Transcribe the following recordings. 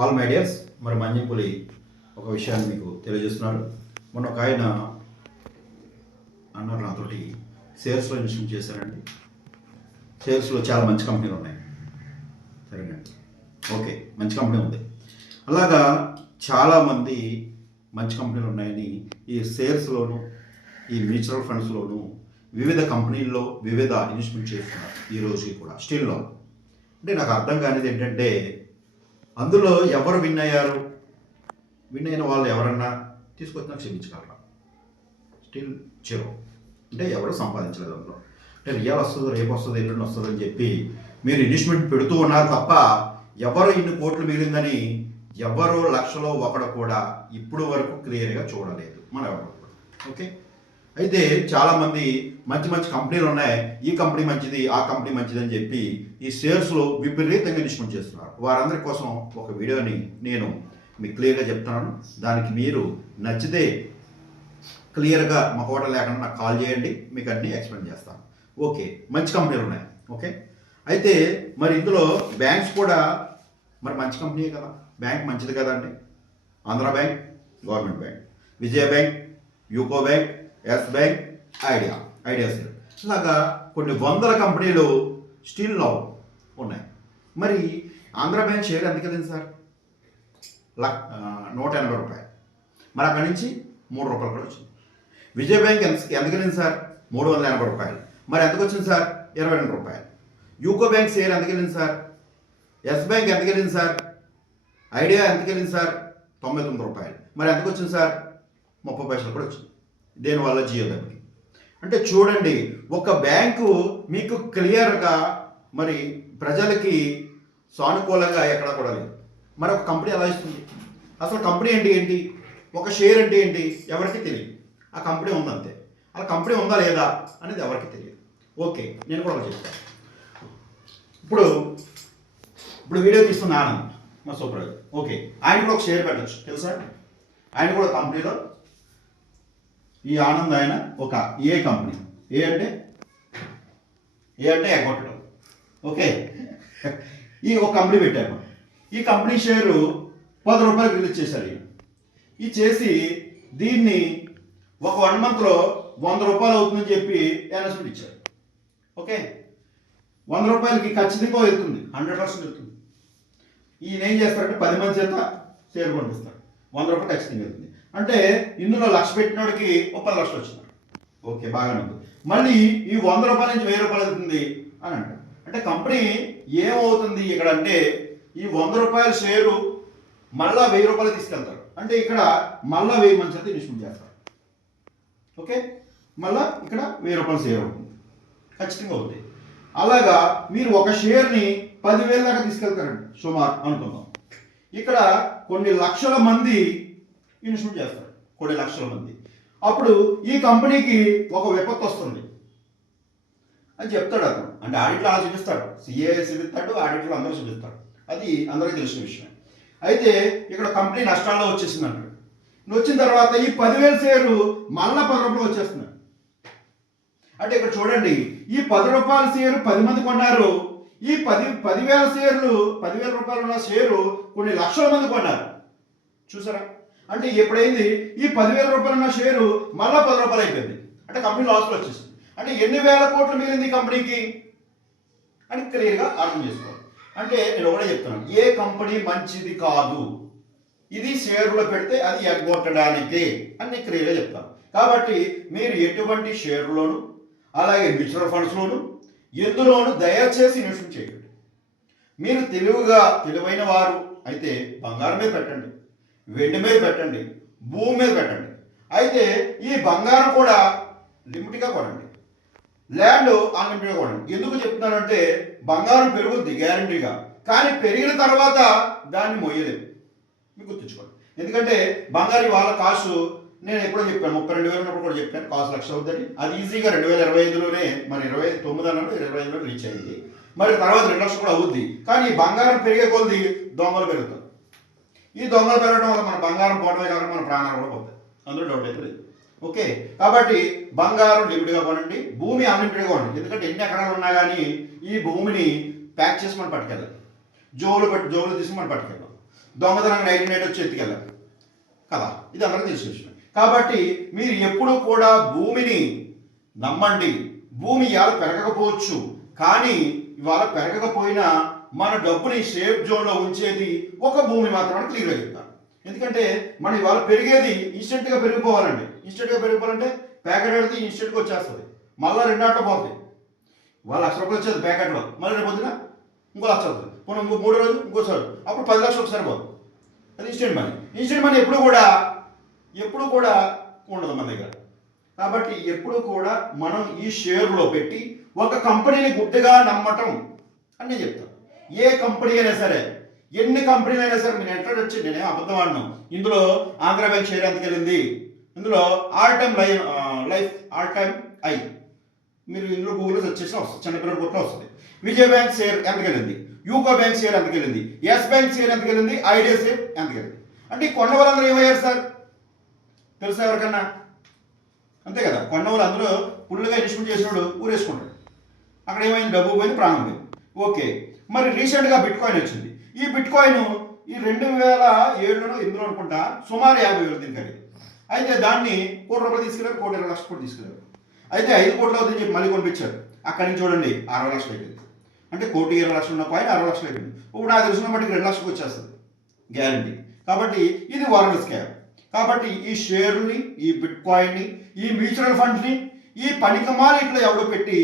All medias మరి మంజంపులి ఒక విషయాన్ని మీకు తెలియజేస్తున్నాడు. మొన్న ఒక ఆయన అన్నారు నాతోటి, షేర్స్లో ఇన్వెస్ట్మెంట్ చేశారండి, షేర్స్లో చాలా మంచి కంపెనీలు ఉన్నాయి. సరేనండి, ఓకే, మంచి కంపెనీ ఉంది. అలాగా చాలామంది మంచి కంపెనీలు ఉన్నాయని ఈ షేర్స్లోను ఈ మ్యూచువల్ ఫండ్స్లోను వివిధ కంపెనీల్లో వివిధ ఇన్వెస్ట్మెంట్ చేస్తున్నారు ఈ రోజుకి కూడా స్టిల్లో. అంటే నాకు అర్థం కానిది ఏంటంటే, అందులో ఎవరు విన్ అయ్యారు, విన్ అయిన వాళ్ళు ఎవరన్నా తీసుకొచ్చినా క్షమించగలరా? Still zero. అంటే ఎవరు సంపాదించలేదు అందులో. అంటే రియల్ వస్తుంది, రేపు వస్తుంది, ఎల్లుండి వస్తుంది అని చెప్పి మీరు ఇన్వెస్ట్మెంట్ పెడుతూ ఉన్నారు తప్ప ఎవరు ఇన్ని కోట్లు మిగిలిందని ఎవరో లక్షలో ఒకడు కూడా ఇప్పుడు వరకు క్లియర్గా చూడలేదు మన ఎవరు కూడా. ఓకే, అయితే చాలామంది మంచి మంచి కంపెనీలు ఉన్నాయి, ఈ కంపెనీ మంచిది, ఆ కంపెనీ మంచిది అని చెప్పి ఈ షేర్స్లో విపరీతంగా ఇన్వెస్ట్మెంట్ చేస్తున్నారు. వారందరి కోసం ఒక వీడియోని నేను మీకు క్లియర్గా చెప్తున్నాను. దానికి మీరు నచ్చితే క్లియర్గా మా హోటల్ లేకుండా నాకు కాల్ చేయండి, మీకు అన్నీ ఎక్స్ప్లెయిన్ చేస్తాను. ఓకే, మంచి కంపెనీలు ఉన్నాయి. ఓకే, అయితే మరి ఇందులో బ్యాంక్స్ కూడా మరి మంచి కంపెనీయే కదా, బ్యాంక్ మంచిది కదా అండి. Andhra bank government bank, Vijaya bank, UCO bank, Yes bank, Idea cell, ఇలాగా కొన్ని వందల కంపెనీలు స్టిల్లో ఉన్నాయి. మరి ఆంధ్ర బ్యాంక్ షేర్ ఎందుకు వెళ్ళింది సార్? 180 రూపాయలు. మరి అక్కడి నుంచి 3 రూపాయలు కూడా వచ్చింది. విజయ బ్యాంక్ ఎందుకు వెళ్ళింది సార్? 380 రూపాయలు. మరి ఎంతకు వచ్చింది సార్? 22 రూపాయలు. యూకో బ్యాంక్ షేర్ ఎందుకు వెళ్ళింది సార్? ఎస్ బ్యాంక్ ఎందుకు వెళ్ళింది సార్? ఐడియా ఎందుకు వెళ్ళింది సార్? 99 రూపాయలు. మరి ఎంతకు వచ్చింది సార్? 30 పైసలు కూడా వచ్చింది. దేనివల్ల? జియో బ్యాంక్. అంటే చూడండి, ఒక బ్యాంకు మీకు క్లియర్గా మరి ప్రజలకి సానుకూలంగా ఎక్కడ కూడా లేదు. మరి ఒక కంపెనీ ఎలా ఇస్తుంది? అసలు కంపెనీ అంటే ఏంటి, ఒక షేర్ అంటే ఏంటి ఎవరికి తెలియదు. ఆ కంపెనీ ఉందంతే, ఆ కంపెనీ ఉందా లేదా అనేది ఎవరికి తెలియదు. ఓకే, నేను కూడా చెప్తాను. ఇప్పుడు వీడియో తీస్తున్న ఆనంద్ మా సూపర్వైజర్. ఓకే, ఆయన కూడా ఒక షేర్ పెట్టచ్చు తెలుసా? ఆయన కూడా కంపెనీలో, ఈ ఆనంద్ ఆయన ఒక ఏ కంపెనీ, ఏ అంటే ఎగ్గొట్టడం. ఓకే, ఈ ఒక కంపెనీ పెట్టారు. ఈ కంపెనీ షేరు 10 రూపాయలు రిలీజ్ చేశారు. ఇది చేసి దీన్ని ఒక 1 మంత్లో 100 రూపాయలు అవుతుందని చెప్పి అనౌన్స్మెంట్ ఇచ్చారు. ఓకే, 100 రూపాయలకి ఖచ్చితంగా వెళ్తుంది, 100% వెళ్తుంది. ఈయన ఏం చేస్తారంటే 10 మంది చేత షేర్ పంపిస్తారు, 100 రూపాయలు ఖచ్చితంగా వెళ్తుంది. అంటే ఇందులో 1,00,000 పెట్టినోడికి 10 లక్షలు వచ్చినారు. ఓకే, బాగానే ఉంది. మళ్ళీ ఈ 100 రూపాయల నుంచి 1000 రూపాయలు అవుతుంది అని అంటారు. అంటే కంపెనీ ఏమవుతుంది ఇక్కడ అంటే, ఈ 100 రూపాయల షేరు మళ్ళా 1000 రూపాయలు తీసుకెళ్తారు. అంటే ఇక్కడ మళ్ళా 1000 మంది చేత ఇన్వెస్ట్మెంట్ చేస్తారు. ఓకే, మళ్ళా ఇక్కడ 1000 రూపాయల షేర్ అవుతుంది, ఖచ్చితంగా అవుతుంది. అలాగా మీరు ఒక షేర్ని 10,000 దాకా తీసుకెళ్తారండి సుమారు అనుకుందాం. ఇక్కడ కొన్ని లక్షల మంది ఇన్వెస్ట్మెంట్ చేస్తారు, కొన్ని లక్షల మంది. అప్పుడు ఈ కంపెనీకి ఒక విపత్తు వస్తుంది అని చెప్తాడు అతను. అంటే ఆడిట్లో అలా చూపిస్తాడు, సిఏ చూపిస్తాడు, ఆడిట్లో అందరూ చూపిస్తాడు, అది అందరికీ తెలిసిన విషయం. అయితే ఇక్కడ కంపెనీ నష్టాల్లో వచ్చేసింది అంటాడు. నువ్వు వచ్చిన తర్వాత ఈ 10,000 షేరు మళ్ళా 10 రూపాయలు వచ్చేస్తున్నాడు. అంటే ఇక్కడ చూడండి, ఈ 10 రూపాయల షేరు 10 మంది కొన్నారు. ఈ 10,000 షేర్లు, 10,000 రూపాయలు ఉన్న షేరు కొన్ని లక్షల మంది కొన్నారు. చూసారా? అంటే ఎప్పుడైంది ఈ 10,000 రూపాయలు ఉన్న షేరు మళ్ళా 10 రూపాయలు అయిపోయింది. అంటే కంపెనీ లాస్లో వచ్చేసింది. అంటే ఎన్ని వేల కోట్లు మిగిలింది కంపెనీకి అని క్లియర్గా అర్థం చేసుకోవాలి. అంటే నేను ఒకటే చెప్తున్నాను, ఏ కంపెనీ మంచిది కాదు, ఇది షేర్లో పెడితే అది ఎగ్గొట్టడానికి అని క్లియర్గా చెప్తాను. కాబట్టి మీరు ఎటువంటి షేర్లోను అలాగే మ్యూచువల్ ఫండ్స్లోను ఎందులోనూ దయచేసి ఇన్వెస్ట్మెంట్ చేయండి. మీరు తెలివైన వారు అయితే బంగారం మీద పెట్టండి, వెండి మీద పెట్టండి, భూమి మీద పెట్టండి. అయితే ఈ బంగారం కూడా లిమిట్గా కొనండి, ల్యాండ్ అన్లిమిటెడ్గా కొనండి. ఎందుకు చెప్తున్నానంటే, బంగారం పెరుగుద్ది గ్యారంటీగా, కానీ పెరిగిన తర్వాత దాన్ని మొయ్యలేదు, మీకు గుర్తుంచుకోండి. ఎందుకంటే బంగారు వాళ్ళ కాసు నేను ఎప్పుడో చెప్పాను, 32,000 ఉన్నప్పుడు కూడా చెప్పాను కాసు 1,00,000 అవుతుంది. అది ఈజీగా 2025లోనే, మన 29 అన్నప్పుడు 25లో రీచ్ అయింది. మరి తర్వాత 2 లక్షలు కూడా అవుద్ది. కానీ ఈ బంగారం పెరిగే కొలది దొంగలు పెరుగుతారు. ఈ దొంగలు పెరగడం వల్ల మన బంగారం పోవడమే కాకుండా మన ప్రాణాలు కూడా పోతాయి, అందులో డౌట్ అయితే లేదు. ఓకే, కాబట్టి బంగారం లిమిట్గా కొనండి, భూమి అన్లిమిటెడ్గా కొనండి. ఎందుకంటే ఎన్ని ఎకరాలు ఉన్నా కానీ ఈ భూమిని ప్యాక్ చేసి మనం పట్టుకెళ్ళాలి, జోలు తీసుకుని మనం పట్టుకెళ్ళాం. దొంగతనంగా నైట్ నైట్ వచ్చి ఎత్తుకెళ్ళాలి కదా, ఇది అందరికీ తెలిసిన విషయం. కాబట్టి మీరు ఎప్పుడూ కూడా భూమిని నమ్మండి. భూమి ఇవాళ పెరగకపోవచ్చు, కానీ ఇవాళ పెరగకపోయినా మన డబ్బుని సేఫ్ జోన్లో ఉంచేది ఒక భూమి మాత్రమే క్లియర్గా చెప్తాను. ఎందుకంటే మనం ఇవాళ పెరిగేది ఇన్స్టెంట్గా పెరిగిపోవాలండి. ఇన్స్టెంట్గా పెరిగిపోవాలంటే ప్యాకెట్ పెడితే ఇన్స్టెంట్గా వచ్చేస్తుంది, మళ్ళీ 2 ఆటలు పోతుంది. వాళ్ళు ₹1,00,000 వచ్చేది ప్యాకెట్లో, మళ్ళీ రేపు పొద్దున ఇంకో 1,00,000 వస్తుంది, మనం ఇంకో 3 రోజులు ఇంకోసారి, అప్పుడు 10 లక్షలు ఒకసారి పోతుంది. అది ఇన్స్టెంట్ మనీ. ఇన్స్టెంట్ మనీ ఎప్పుడు కూడా ఉండదు మన దగ్గర. కాబట్టి ఎప్పుడు కూడా మనం ఈ షేర్లో పెట్టి ఒక కంపెనీని గుడ్డిగా నమ్మటం అని నేను చెప్తాను. ఏ కంపెనీ అయినా సరే, ఎన్ని కంపెనీలు అయినా సరే, మీరు ఎంటర్ వచ్చి నేనేం అబద్ధం ఆడను. ఇందులో ఆంధ్ర బ్యాంక్ షేర్ ఎంతకి వెళ్ళింది, ఇందులో all time life all time I, మీరు ఇందులో గూగుల్లో సెర్చ్ చేసినా వస్తుంది, చిన్నపిల్లల కొట్టినా వస్తుంది. విజయ బ్యాంక్ షేర్ ఎంతకి వెళ్ళింది, యూకో బ్యాంక్ షేర్ ఎంతకి వెళ్ళింది, ఎస్ బ్యాంక్ షేర్ ఎంతకి వెళ్ళింది, ఐడియా షేర్ ఎంతకి వెళ్ళింది. అంటే ఈ కొన్న వాళ్ళందరూ ఏమయ్యారు సార్ తెలుసా ఎవరికన్నా? అంతే కదా, కొన్న వాళ్ళు అందరూ ఫుల్గా ఇన్వెస్ట్మెంట్ చేసినాడు ఊరేసుకుంటాడు, అక్కడ ఏమైంది, డబ్బు పోయింది, ప్రాణం పోయింది. ఓకే, మరి రీసెంట్గా బిట్ కాయిన్ వచ్చింది. ఈ బిట్ కాయిన్ ఈ 2007లో 8లో అనుకుంటా సుమారు 50,000 దీనికి ఖరీదు. అయితే దాన్ని ₹1,00,000 తీసుకెళ్ళారు, ₹1,20,00,000 తీసుకెళ్ళారు. అయితే 5 కోట్లు అవుతుందని చెప్పి మళ్ళీ కొనిపించారు. అక్కడి నుంచి చూడండి 60 లక్షలు అయిపోయింది. అంటే ₹1,20,00,000 ఉన్న కాయిన్ 60 లక్షలు అయిపోయింది. ఇప్పుడు నాకు తెలిసిన మట్టుకు 2 లక్షలకు వచ్చేస్తుంది గ్యారంటీ. కాబట్టి ఇది వరల్డ్ స్కామ్. కాబట్టి ఈ షేర్ని, ఈ బిట్ కాయిన్ని, ఈ మ్యూచువల్ ఫండ్ని, ఈ పనికిమాలి ఇట్లా ఎవడో పెట్టి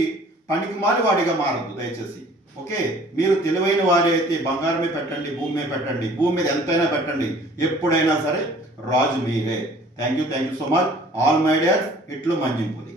పనికిమాలి వాడిగా మారద్దు దయచేసి. ఓకే, మీరు తెలివైన వారి అయితే బంగారమే పెట్టండి, భూమి మీద పెట్టండి, భూమి మీద ఎంతైనా పెట్టండి, ఎప్పుడైనా సరే రాజు మీరే. Thank you so much all my dears. ఇట్లు మంజింపులి.